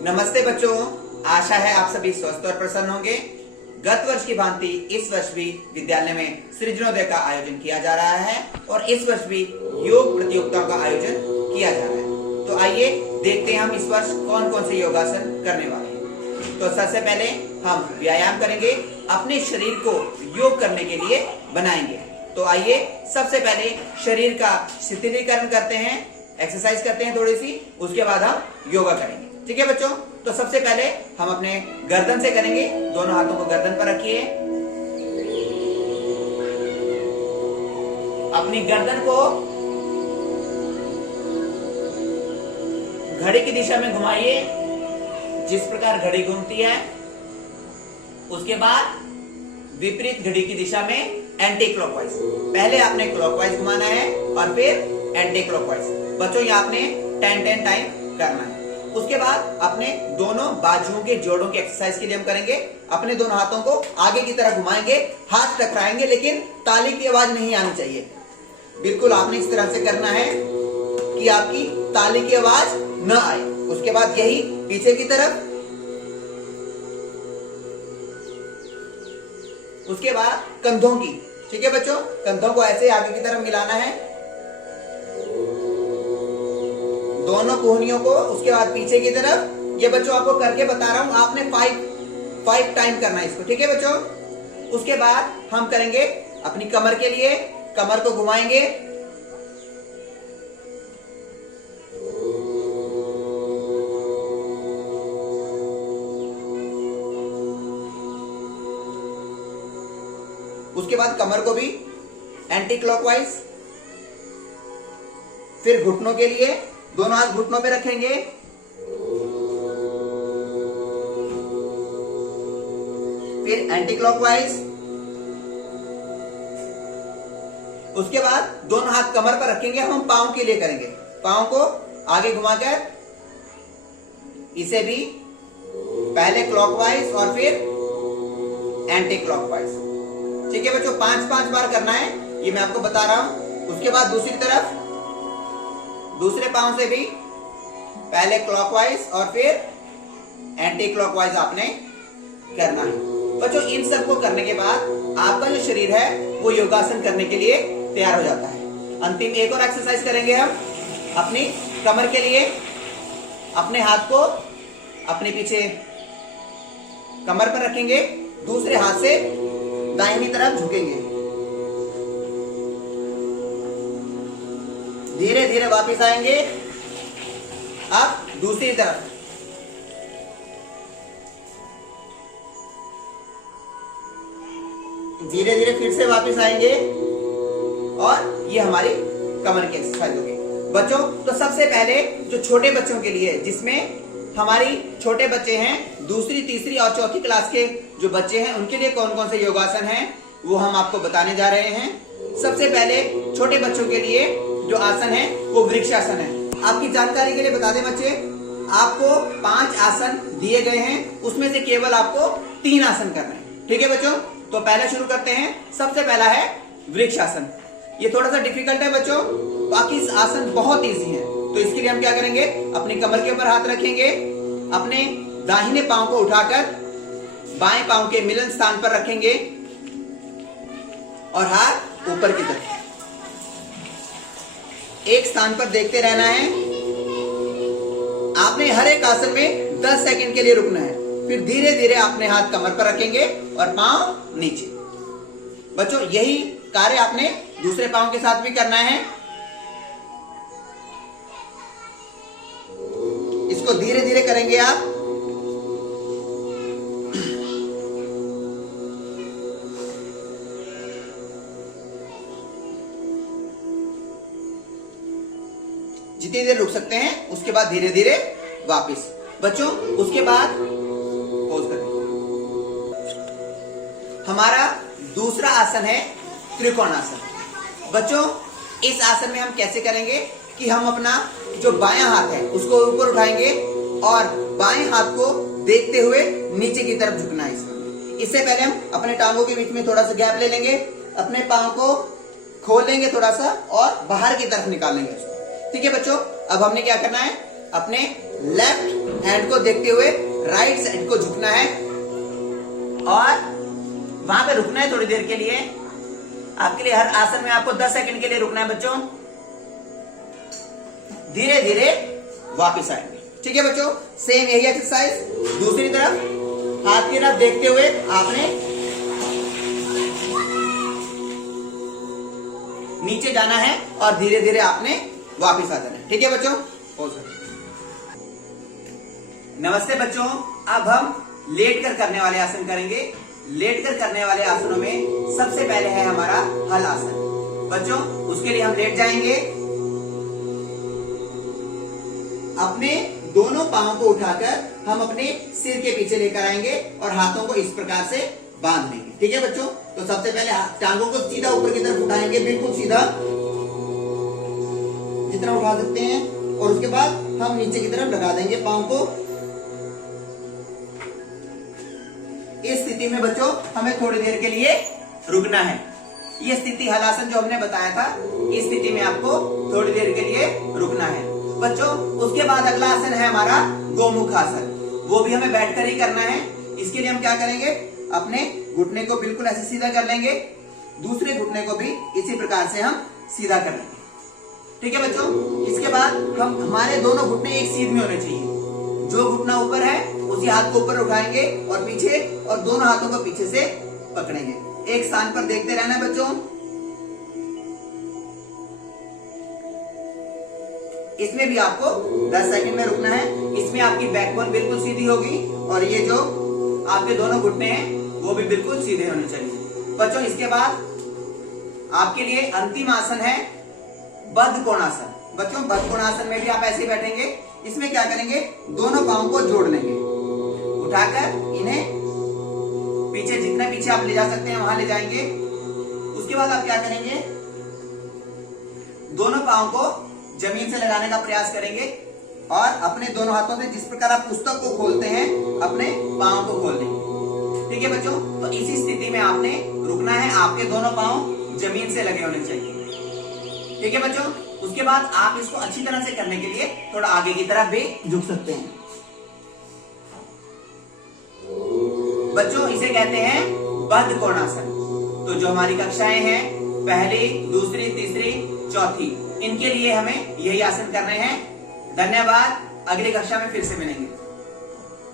नमस्ते बच्चों, आशा है आप सभी स्वस्थ और प्रसन्न होंगे। गत वर्ष की भांति इस वर्ष भी विद्यालय में सृजनोदय का आयोजन किया जा रहा है और इस वर्ष भी योग प्रतियोगिताओं का आयोजन किया जा रहा है। तो आइए देखते हैं हम इस वर्ष कौन कौन से योगासन करने वाले हैं। तो सबसे पहले हम व्यायाम करेंगे, अपने शरीर को योग करने के लिए बनाएंगे। तो आइए सबसे पहले शरीर का शिथिलीकरण करते हैं, एक्सरसाइज करते हैं थोड़ी सी, उसके बाद हम योगा करेंगे। ठीक है बच्चों, तो सबसे पहले हम अपने गर्दन से करेंगे। दोनों हाथों को गर्दन पर रखिए, अपनी गर्दन को घड़ी की दिशा में घुमाइए, जिस प्रकार घड़ी घूमती है। उसके बाद विपरीत घड़ी की दिशा में एंटी क्लॉकवाइज। पहले आपने क्लॉकवाइज घुमाना है और फिर एंटी क्लॉकवाइज। बच्चों ये आपने 10 टाइम करना है। उसके बाद अपने दोनों बाजुओं के जोड़ों की एक्सरसाइज के लिए हम करेंगे। अपने दोनों हाथों को आगे की तरफ घुमाएंगे, हाथ टकराएंगे, लेकिन ताली की आवाज नहीं आनी चाहिए। बिल्कुल आपने इस तरह से करना है कि आपकी ताली की आवाज न आए। उसके बाद यही पीछे की तरफ, उसके बाद कंधों की। ठीक है बच्चों, कंधों को ऐसे आगे की तरफ मिलाना है, दोनों कोहनियों को। उसके बाद पीछे की तरफ। ये बच्चों आपको करके बता रहा हूं, आपने 5 टाइम करना है इसको। ठीक है बच्चों, उसके बाद हम करेंगे अपनी कमर के लिए। कमर को घुमाएंगे, उसके बाद कमर को भी एंटी क्लॉकवाइज। फिर घुटनों के लिए दोनों हाथ घुटनों पे रखेंगे, फिर एंटी क्लॉकवाइज। उसके बाद दोनों हाथ कमर पर रखेंगे। हम पांव के लिए करेंगे, पांव को आगे घुमाकर इसे भी पहले क्लॉकवाइज और फिर एंटी क्लॉकवाइज। ठीक है बच्चों, 5 बार करना है, ये मैं आपको बता रहा हूं। उसके बाद दूसरी तरफ, दूसरे पांव से भी पहले क्लॉकवाइज और फिर एंटी क्लॉकवाइज आपने करना है। बच्चों इन सब को करने के बाद आपका जो शरीर है वो योगासन करने के लिए तैयार हो जाता है। अंतिम एक और एक्सरसाइज करेंगे हम अपनी कमर के लिए। अपने हाथ को अपने पीछे कमर पर रखेंगे, दूसरे हाथ से दाहिनी तरफ झुकेंगे, धीरे धीरे वापस आएंगे। अब दूसरी तरफ, धीरे धीरे फिर से वापस आएंगे और ये हमारी कमर की एक्सरसाइज होगी। बच्चों तो सबसे पहले जो छोटे बच्चों के लिए, जिसमें हमारी छोटे बच्चे हैं, दूसरी तीसरी और चौथी क्लास के जो बच्चे हैं, उनके लिए कौन कौन से योगासन हैं वो हम आपको बताने जा रहे हैं। सबसे पहले छोटे बच्चों के लिए जो आसन है वो वृक्षासन है। आपकी जानकारी के लिए बता दें बच्चे, आपको 5 आसन दिए गए हैं, उसमें से केवल आपको 3 आसन करना है। ठीक है बच्चों, तो पहले शुरू करते हैं। सबसे पहला है वृक्षासन। ये थोड़ा सा डिफिकल्ट है बच्चों, बाकी आसन बहुत इजी है। तो इसके लिए हम क्या करेंगे, अपनी कमर के ऊपर हाथ रखेंगे, अपने दाहिने पांव को उठाकर बाएं पांव के मिलन स्थान पर रखेंगे और हाथ ऊपर की तरफ एक स्थान पर देखते रहना है। आपने हर एक आसन में 10 सेकंड के लिए रुकना है, फिर धीरे धीरे अपने हाथ कमर पर रखेंगे और पांव नीचे। बच्चों यही कार्य आपने दूसरे पांव के साथ भी करना है। इसको धीरे धीरे करेंगे आप। जितनी देर रुक सकते हैं, उसके बाद धीरे धीरे वापस। बच्चों उसके बाद पॉज करें। हमारा दूसरा आसन है त्रिकोणासन। बच्चों इस आसन में हम कैसे करेंगे कि हम अपना जो बायां हाथ है उसको ऊपर उठाएंगे और बाएं हाथ को देखते हुए नीचे की तरफ झुकना है। इससे पहले हम अपने टांगों के बीच में थोड़ा सा गैप ले लेंगे, अपने पांव को खोल लेंगे थोड़ा सा और बाहर की तरफ निकाल लेंगे। ठीक है बच्चों, अब हमने क्या करना है, अपने लेफ्ट हैंड को देखते हुए राइट साइड को झुकना है और वहां पे रुकना है थोड़ी देर के लिए। आपके लिए हर आसन में आपको 10 सेकंड के लिए रुकना है बच्चों। धीरे धीरे वापस आएंगे। ठीक है बच्चों, सेम यही एक्सरसाइज दूसरी तरफ हाथ की तरफ देखते हुए आपने नीचे जाना है और धीरे धीरे आपने वापस आ जाना है। ठीक है बच्चों, नमस्ते बच्चों, अब हम लेट कर करने वाले आसन करेंगे। लेट कर करने वाले आसनों में सबसे पहले है हमारा हल आसन। बच्चों उसके लिए हम लेट जाएंगे, अपने दोनों पांवों को उठाकर हम अपने सिर के पीछे लेकर आएंगे और हाथों को इस प्रकार से बांध लेंगे। ठीक है बच्चों, तो सबसे पहले टांगों को सीधा ऊपर की तरफ उठाएंगे, बिल्कुल सीधा जितना उठा सकते हैं, और उसके बाद हम नीचे की तरफ लगा देंगे पांव को। इस स्थिति में बच्चों हमें थोड़ी देर के लिए रुकना है। ये स्थिति हलासन जो हमने बताया था, इस स्थिति में आपको थोड़ी देर के लिए रुकना है बच्चों। उसके बाद अगला आसन है हमारा गोमुख आसन, वो भी हमें बैठकर ही करना है। इसके लिए हम क्या करेंगे, अपने घुटने को बिल्कुल ऐसे सीधा कर लेंगे, दूसरे घुटने को भी इसी प्रकार से हम सीधा कर लेंगे। ठीक है बच्चों, इसके बाद हम हमारे दोनों घुटने एक सीध में होने चाहिए। जो घुटना ऊपर है उसी हाथ को ऊपर उठाएंगे और पीछे, और दोनों हाथों को पीछे से पकड़ेंगे। एक स्थान पर देखते रहना है बच्चों। इसमें भी आपको 10 सेकंड में रुकना है। इसमें आपकी बैकबोन बिल्कुल सीधी होगी और ये जो आपके दोनों घुटने हैं वो भी बिल्कुल सीधे होने चाहिए बच्चों। इसके बाद आपके लिए अंतिम आसन है बद्ध कोणासन। बच्चों बद्ध कोणासन में भी आप ऐसे बैठेंगे। इसमें क्या करेंगे, दोनों पांवों को जोड़ लेंगे, उठाकर इन्हें पीछे, जितना पीछे आप ले जा सकते हैं वहां ले जाएंगे। उसके बाद आप क्या करेंगे, दोनों पांव को जमीन से लगाने का प्रयास करेंगे और अपने दोनों हाथों से जिस प्रकार आप पुस्तक को खोलते हैं अपने पांव को खोल देंगे। ठीक है बच्चों, तो इसी स्थिति में आपने रुकना है। आपके दोनों पांव जमीन से लगे होने चाहिए। ठीक है बच्चों, उसके बाद आप इसको अच्छी तरह से करने के लिए थोड़ा आगे की तरफ भी झुक सकते हैं। बच्चों इसे कहते हैं बद्ध कोणासन। तो जो हमारी कक्षाएं हैं, पहली, दूसरी, तीसरी, चौथी, इनके लिए हमें यही आसन करने हैं। धन्यवाद, अगली कक्षा में फिर से मिलेंगे।